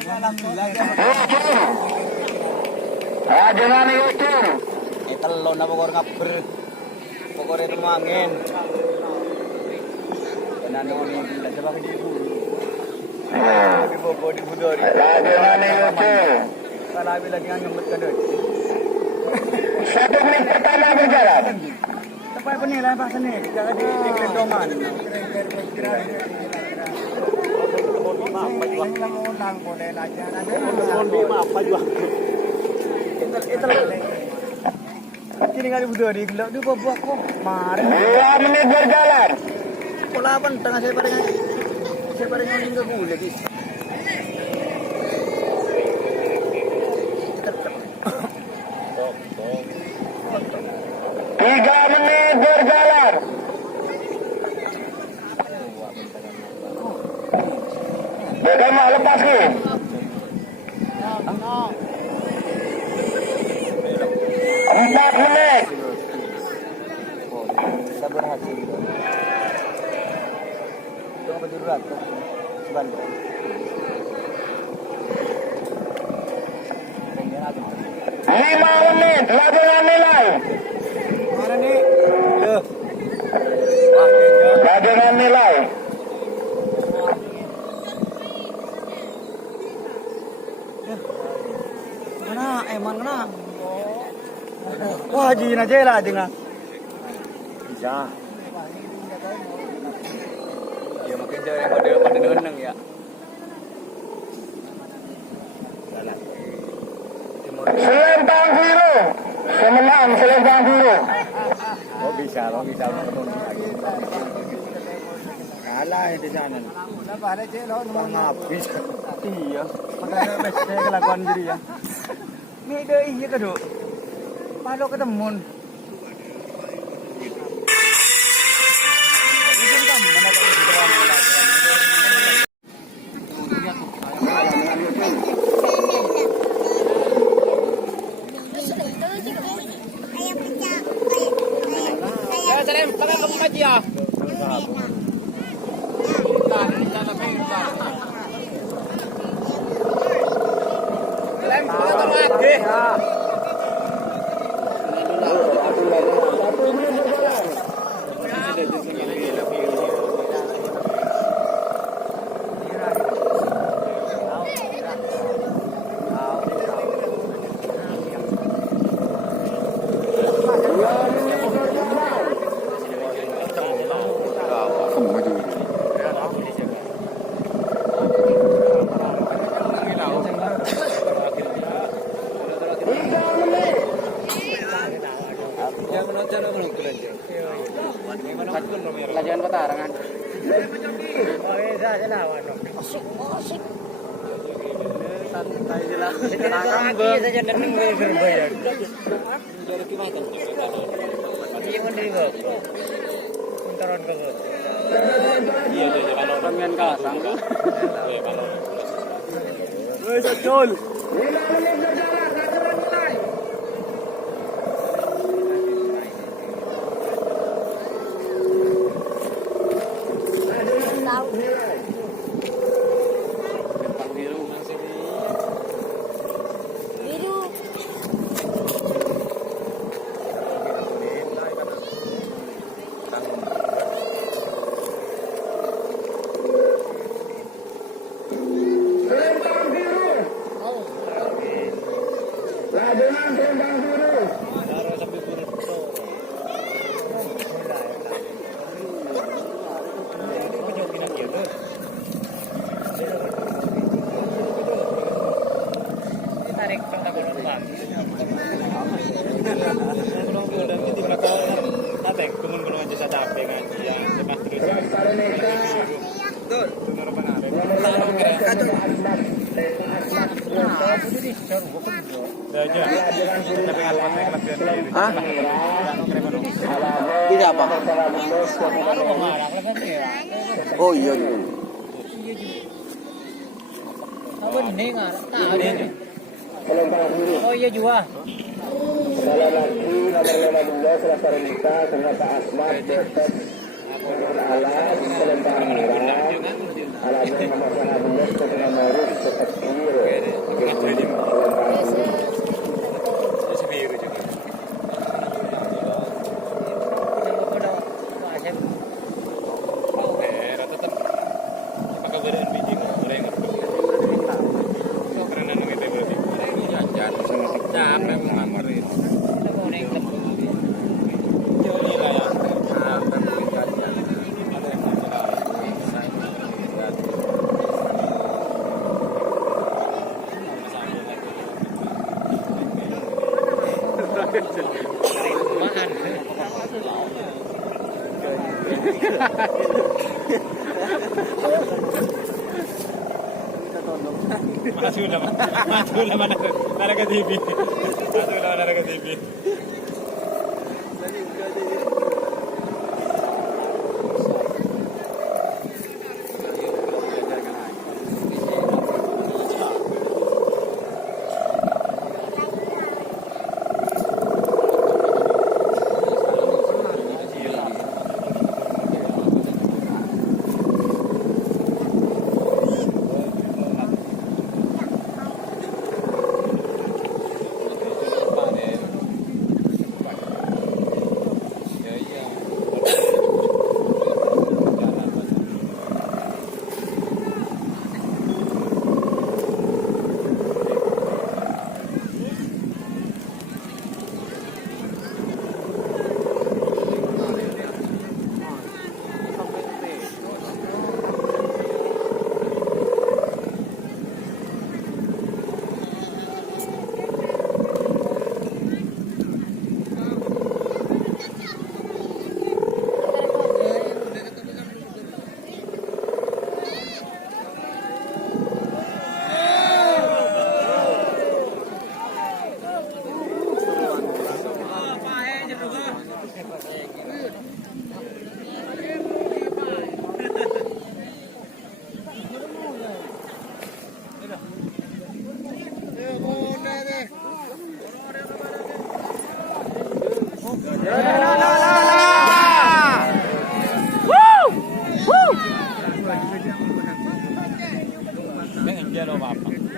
Jangan itu. Telon na pokor ngaber. Pokor itu angin. Nando ni bila sebab di bulu. Di bobo di budori. Jangan itu. Kalau bila jangan nyambut kadut. 1 menit pertama berjalan. Tepat penilaian pas ni. Jangan di kendoman. Kini kali budori gelap di bawah kok. Mari. 2 menit berjalan. Pola apa tengah saya pada ngomong ke gula guys. Tiga menit berjalan. Bagaimana lepas ke? 4 menit. Kita berhasil. Itu apa jurat? Sebantar. 5 menit. Lajuan nilai. Mana nih? Loh. Lajuan nilai. Mana? Mana? Wah, jin aja lah dengan. Bisa. Ya makin jauh yang pada neneng ya. Selempang biru. Semenang selempang biru. Oh bisa menonton lagi. Kalah di sana. Habis. Iya. Makanya saya kelakuan diri ya. Mega iya kado. Palo ketemu. Lajuan petarangan. Santai jelas. Kaki saja neneng berbayar. Iya mandiri kok. Kuntaran kok. Iya kalau pemain kasang kok. Wes Jol. Hah? Tidak apa? Oh iya. Apa ini nggak? Oh iya juga. Salah lagi nomor 15 Selasa Renita Senjata Asmat Detek Alam Selempang Merah Alamnya nomor 15 Kota Maruf Seperti Maju lah mana ke TV. Maju lah mana ke TV.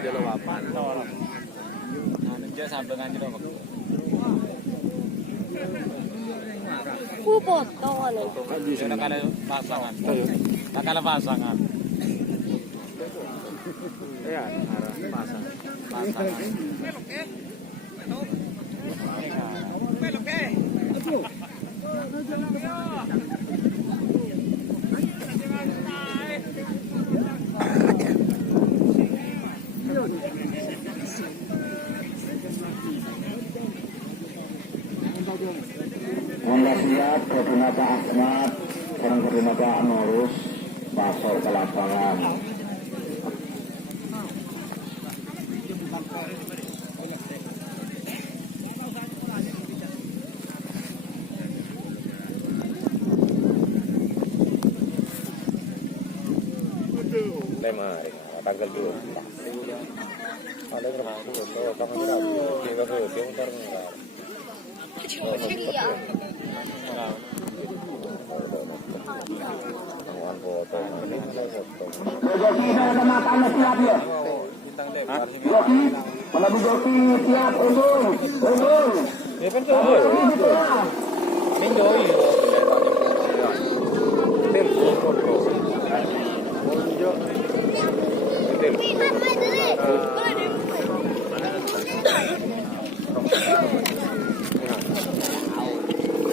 Jalo papan. Nanti sampai nanti dong. Foto nih. Sudah kala pasangan. Tak kala pasangan. Ya, pasangan. Pasangan. Wanda siap, koordinata Ahmad, sekarang koordinata Anorus, pasor ke lapangan. Lima, tanggal 2. Ada berapa tuh? Kamu berapa? Tiga tuh, tiga enggak. Joki ada makannya siap ya. Joki, mana Bu Joki siap undur. Ya kan tuh. Minggu ini.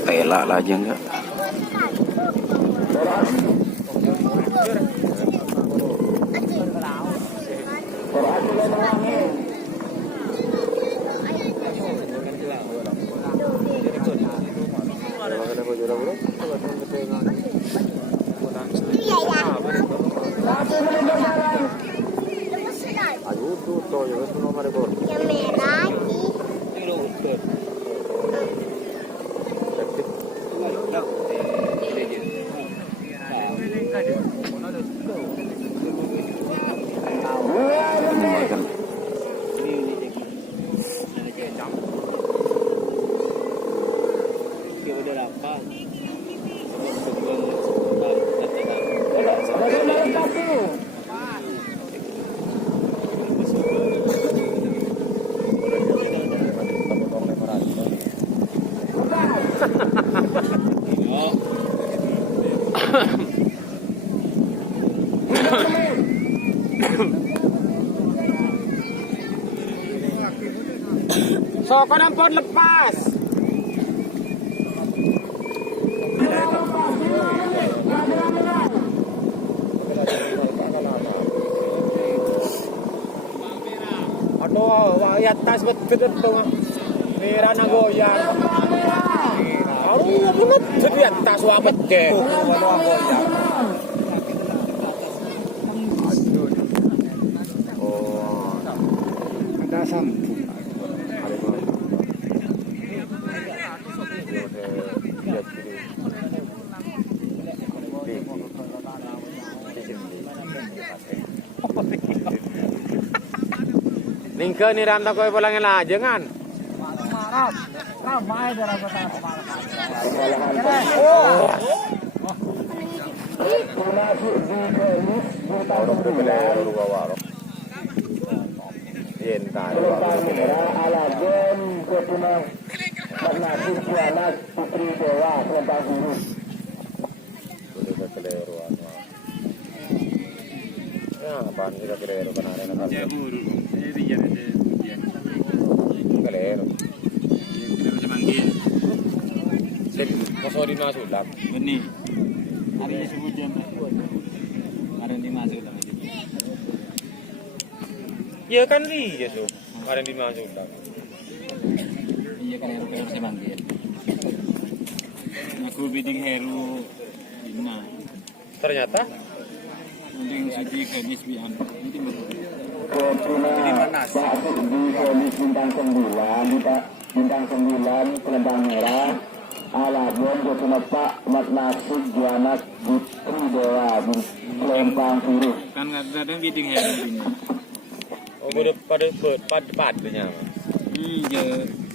Rela lah aja enggak. Yang merah So, pon lepas. Aduh, ya tas betul tuh. Ini rana goyang. Aduh, menut sedian tas wamet ke. Oh, Ada sampu. Ningke ni ram tak kau pulang lah, jangan. Marap. Ramai dalam kota. Orang berbelai luar warok. Yen tak. Alagen ketuna Magnasis Kianas Putri Dewa Selembang Biru. Boleh berbelai luar. Ya, apaan sih berbelai luar kemarin apa? Buru. Jadi ya ada hujan. Berbelai. Bisa manggil. Sip, kosong di mana sudah? Benih. Hari ini sebut jam. Kemarin dimasuk dalam itu. Ya kan li, ya so. Kemarin di mana sudah? Iya kan Heru saya manggil. Aku bidding Heru Dina. Ternyata Mending suci ke Nisbihan. Ini betul. Ketuna masuk di Kelis Bintang 9 Bintang 9 Selembang Merah. Alagen ketuna Pak Magnasis Kianas Putri Dewa Selembang Biru. Kan kadang bidding Heru Dina. oh pada pada nya. Iya.